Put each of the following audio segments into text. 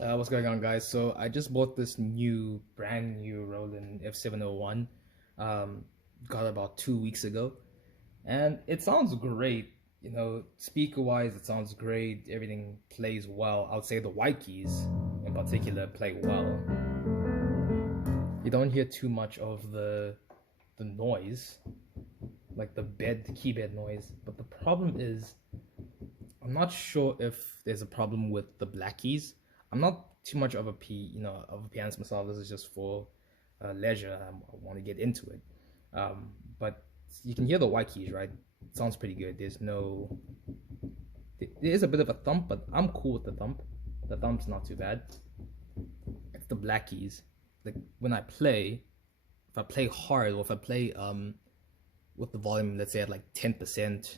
What's going on, guys? So I just bought this brand new Roland F701. Got it about 2 weeks ago, and it sounds great. Speaker wise, it sounds great. Everything plays well. I would say the white keys in particular play well. You don't hear too much of the noise, like the keybed noise. But the problem is, I'm not sure if there's a problem with the black keys. I'm not too much of a pianist myself. This is just for leisure. I want to get into it. But you can hear the white keys, right? It sounds pretty good. There is a bit of a thump, but I'm cool with the thump. The thump's not too bad. It's the black keys. Like when I play, if I play hard or if I play with the volume, let's say at like 10%,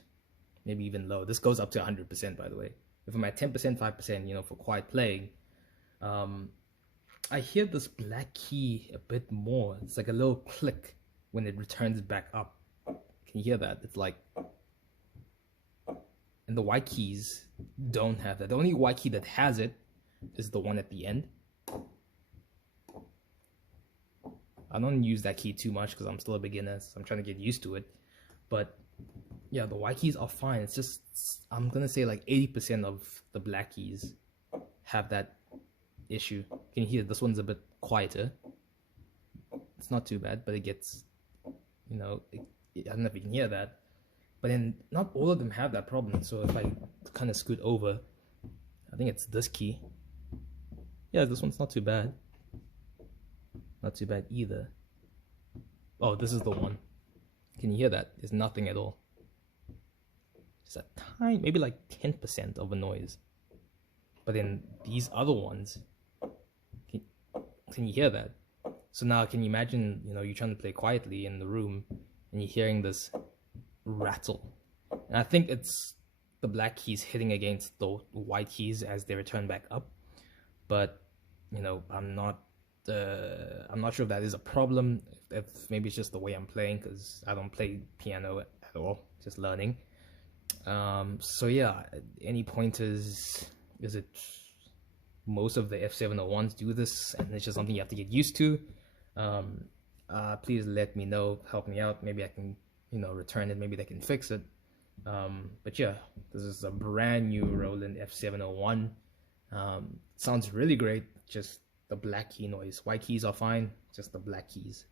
maybe even low. This goes up to 100%, by the way. If I'm at 10%, 5%, for quiet playing, I hear this black key a bit more. It's like a little click when it returns back up. Can you hear that? It's like, and the white keys don't have that. The only white key that has it is the one at the end. I don't use that key too much because I'm still a beginner, so I'm trying to get used to it. But yeah, the white keys are fine. It's just, I'm gonna say like 80% of the black keys have that issue. Can you hear this one's a bit quieter? It's not too bad, but it gets, I don't know if you can hear that. But then not all of them have that problem. So if I kind of scoot over, I think it's this key. Yeah, this one's not too bad. Not too bad either. Oh, this is the one. Can you hear that? There's nothing at all. Just a tiny, maybe like 10% of a noise. But then these other ones, can you hear that? So now can you imagine, you're trying to play quietly in the room and you're hearing this rattle. And I think it's the black keys hitting against the white keys as they return back up. But, I'm not sure if that is a problem. If maybe it's just the way I'm playing, because I don't play piano at all, just learning. So yeah, any pointers? Is it most of the F701s do this and it's just something you have to get used to? Please let me know, help me out. Maybe I can, return it. Maybe they can fix it. But yeah, this is a brand new Roland F701. Sounds really great. Just the black key noise. White keys are fine, just the black keys.